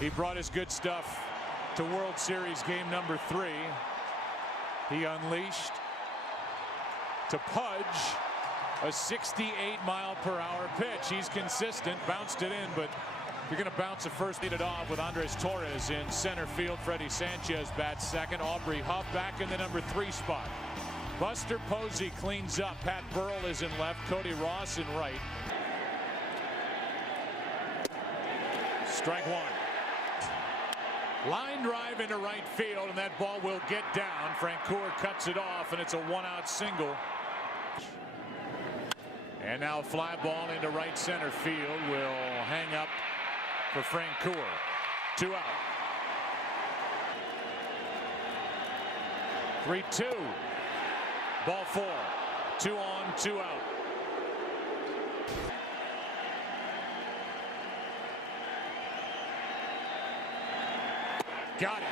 He brought his good stuff to World Series game number 3. He unleashed to Pudge a 68-mile-per-hour pitch. He's consistent, bounced it in, but if you're going to bounce it first, lead it off with Andres Torres in center field. Freddie Sanchez bats second. Aubrey Huff back in the number 3 spot. Buster Posey cleans up. Pat Burrell is in left. Cody Ross in right. Strike 1. Line drive into right field, and that ball will get down. Francoeur cuts it off, and it's a 1-out single. And now a fly ball into right center field will hang up for Francoeur. 2 out. 3-2. Ball 4. 2 on, 2 out. Got it.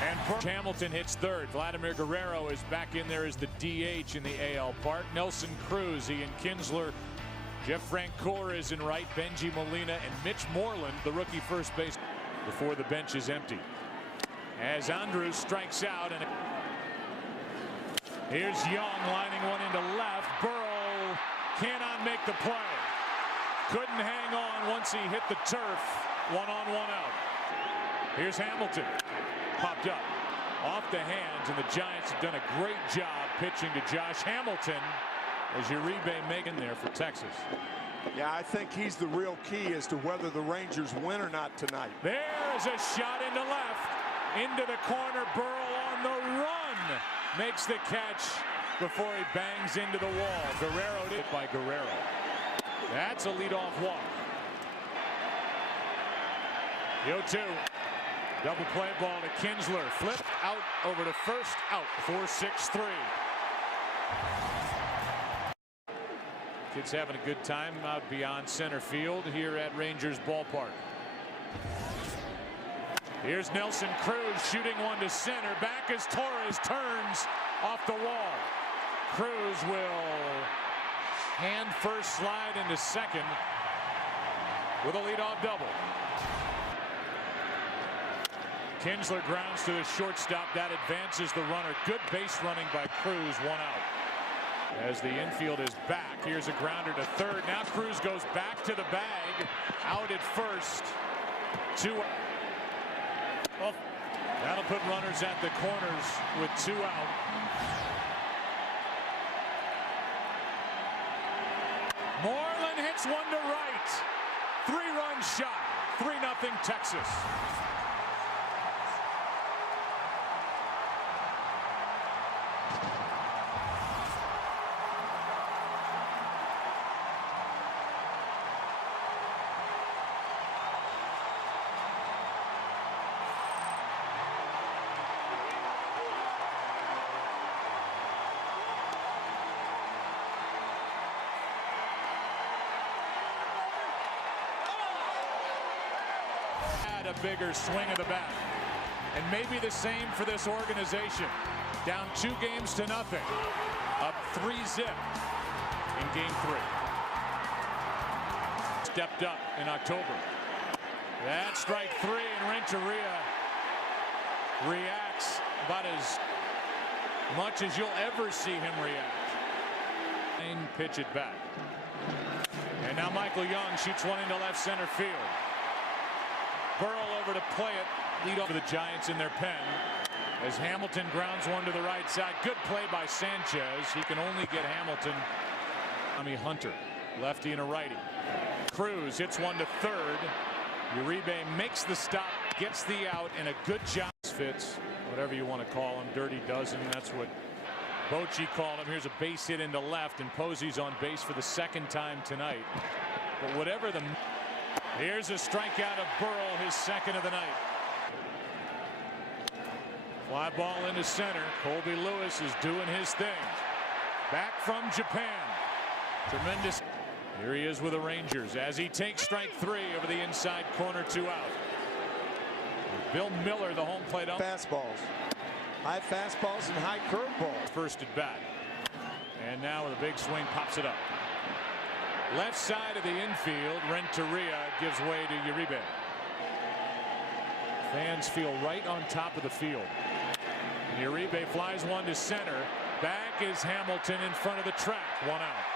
And Hamilton hits third. Vladimir Guerrero is back in there as the DH in the AL Park. Nelson Cruz, Ian Kinsler, Jeff Francoeur is in right. Benji Molina and Mitch Moreland, the rookie first base, before the bench is empty. As Andrews strikes out, and here's Young lining one into left. Burrow cannot make the play. Couldn't hang on once he hit the turf. 1 on, 1 out. Here's Hamilton. Popped up off the hands, and the Giants have done a great job pitching to Josh Hamilton as Uribe making there for Texas. Yeah, I think he's the real key as to whether the Rangers win or not tonight. There's a shot into left. Into the corner. Burrow on the run. Makes the catch before he bangs into the wall. Guerrero did by Guerrero. That's a leadoff walk. 0-2. Double play ball to Kinsler. Flip out over to first. Out. 4-6-3. Kids having a good time out beyond center field here at Rangers ballpark. Here's Nelson Cruz shooting one to center. Back as Torres turns off the wall. Cruz will hand first, slide into second with a leadoff double. Kinsler grounds to the shortstop. That advances the runner. Good base running by Cruz. 1 out. As the infield is back. Here's a grounder to third. Now Cruz goes back to the bag. Out at first. 2 out. Well, that'll put runners at the corners with 2 out. Moreland hits one to right. 3-run shot. 3-0 Texas. A bigger swing of the bat, and maybe the same for this organization. Down 2 games to nothing, up 3-zip in game 3. Stepped up in October. That's strike 3, and Renteria reacts about as much as you'll ever see him react. Pitch it back, and now Michael Young shoots one into left center field. Burrell over to play it. Lead off for the Giants in their pen as Hamilton grounds one to the right side. Good play by Sanchez. He can only get Hamilton. Hunter, lefty and a righty. Cruz hits one to third. Uribe makes the stop, gets the out, and a good job. Fits, whatever you want to call him. Dirty dozen. That's what Bochy called him. Here's a base hit into left, and Posey's on base for the 2nd time tonight. But whatever the... Here's a strikeout of Burrell, his 2nd of the night. Fly ball into center. Colby Lewis is doing his thing. Back from Japan. Tremendous. Here he is with the Rangers as he takes strike 3 over the inside corner. 2 out. Bill Miller, the home plate up. Fastballs. High fastballs and high curveballs. First at bat. And now with a big swing, pops it up. Left side of the infield, Renteria gives way to Uribe. Fans feel right on top of the field. And Uribe flies one to center. Back is Hamilton in front of the track. 1 out.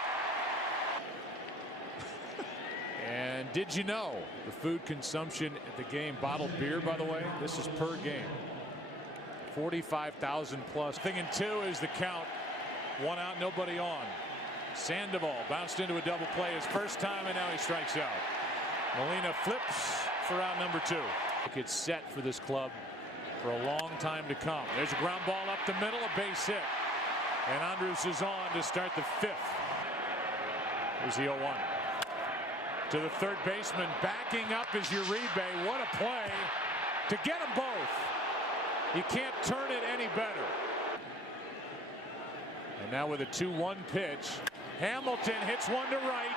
And did you know the food consumption at the game, bottled beer, by the way, this is per game. 45,000 plus. Thing in 2 is the count. 1 out, nobody on. Sandoval bounced into a double play his first time, and now he strikes out. Molina flips for out number 2. It's set for this club for a long time to come. There's a ground ball up the middle, a base hit. And Andrus is on to start the 5th. Here's the 0-1. To the third baseman, backing up is Uribe. What a play to get them both. You can't turn it any better. And now with a 2-1 pitch, Hamilton hits one to right.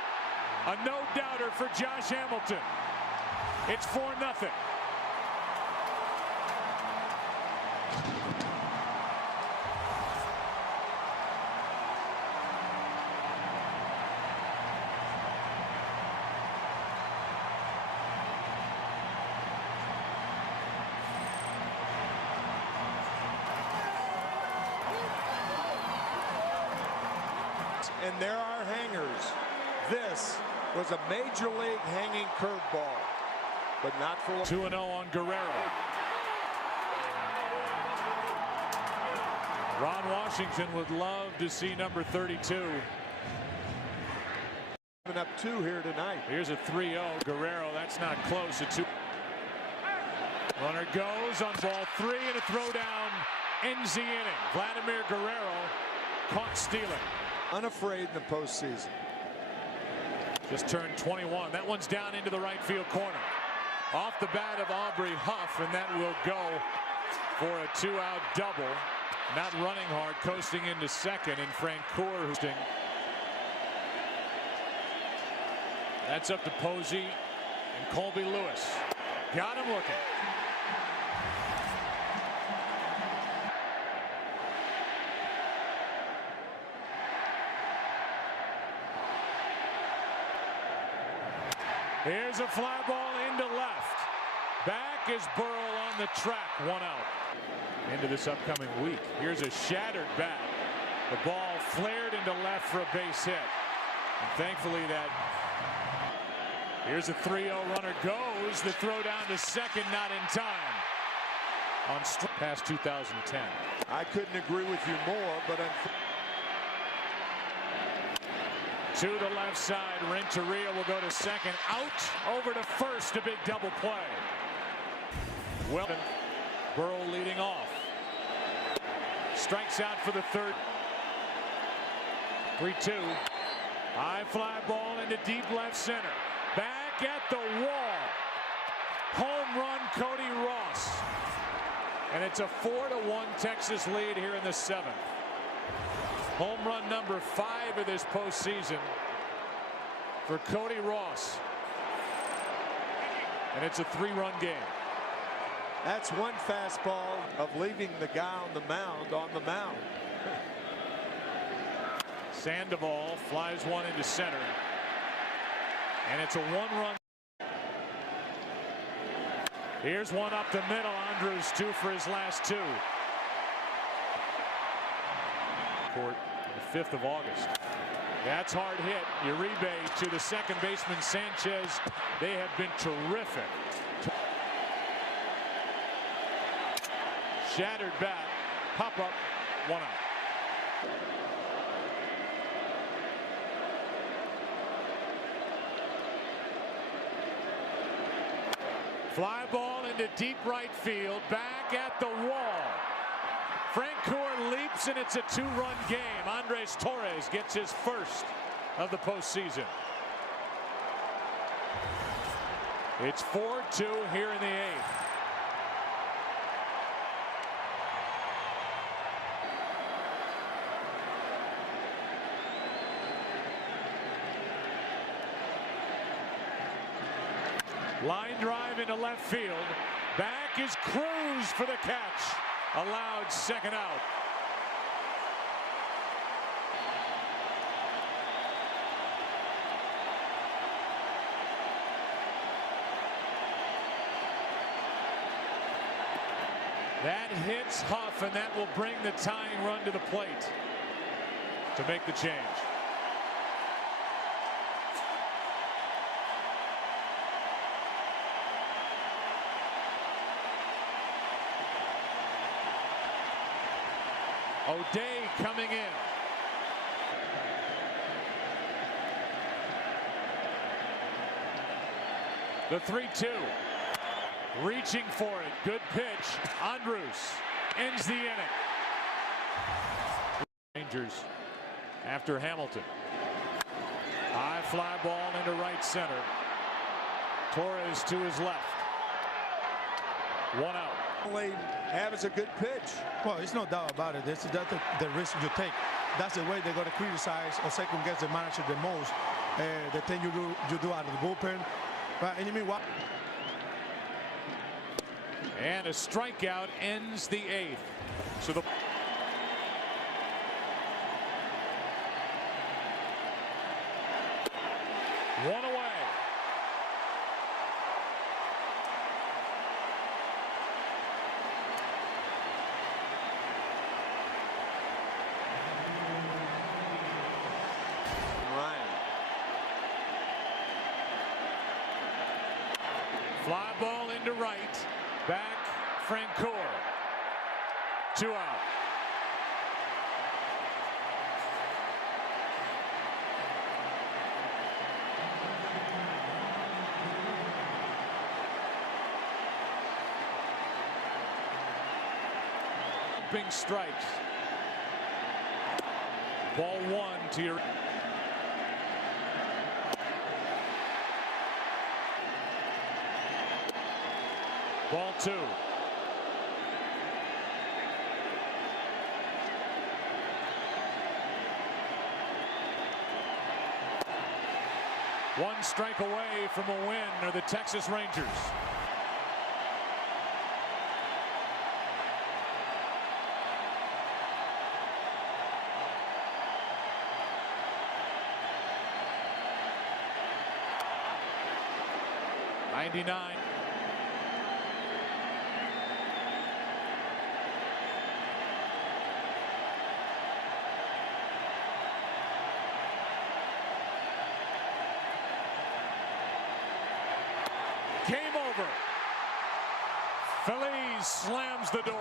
A no-doubter for Josh Hamilton. It's 4-0. And there are hangers. This was a major league hanging curveball, but not for 2-0 on Guerrero. Ron Washington would love to see number 32. Coming up 2 here tonight. Here's a 3-0. Guerrero, that's not close. A 2. Runner goes on ball 3, and a throwdown ends the inning. Vladimir Guerrero caught stealing. Unafraid in the postseason. Just turned 21. That one's down into the right field corner. Off the bat of Aubrey Huff, and that will go for a 2-out double. Not running hard, coasting into second, and Francoeur hosting. That's up to Posey and Colby Lewis. Got him looking. Here's a fly ball into left. Back is Burrell on the track. 1 out. Into this upcoming week. Here's a shattered bat. The ball flared into left for a base hit. And thankfully that. Here's a 3-0 runner goes. The throw down to second, not in time. On past 2010. I couldn't agree with you more, but to the left side, Renteria will go to second. Out over to first, a big double play. Well, Burrell leading off. Strikes out for the third. 3-2. High fly ball into deep left center. Back at the wall. Home run, Cody Ross. And it's a 4-1 Texas lead here in the 7th. Home run number 5 of this postseason for Cody Ross. And it's a 3-run game. that's one fastball of leaving the guy on the mound. Sandoval flies one into center. And it's a 1-run. Here's one up the middle. Andrus 2 for his last 2. Court the 5th of August. That's hard hit. Uribe to the second baseman Sanchez. They have been terrific. Shattered bat. Pop up. 1 out. Fly ball into deep right field. Back at the wall. Francoeur leaps, and it's a 2-run game. Andres Torres gets his first of the postseason. It's 4-2 here in the 8th. Line drive into left field. Back is Cruz for the catch. Allowed second out. That hits Huff, and that will bring the tying run to the plate to make the change. O'Day coming in. The 3-2. Reaching for it. Good pitch. Andrus ends the inning. Rangers after Hamilton. High fly ball into right center. Torres to his left. 1 out. Have is a good pitch. Well, it's no doubt about it. That's the risk you take. That's the way they're going to criticize or second guess the manager the most. The thing you do out of the bullpen. Right, and you mean what? And a strikeout ends the 8th. So the one away. Fly ball into right. Back, Francoeur. 2 out. Big strikes. Ball 1 to your. Ball 2. One strike away from a win are the Texas Rangers. '99. Game over. Feliz slams the door.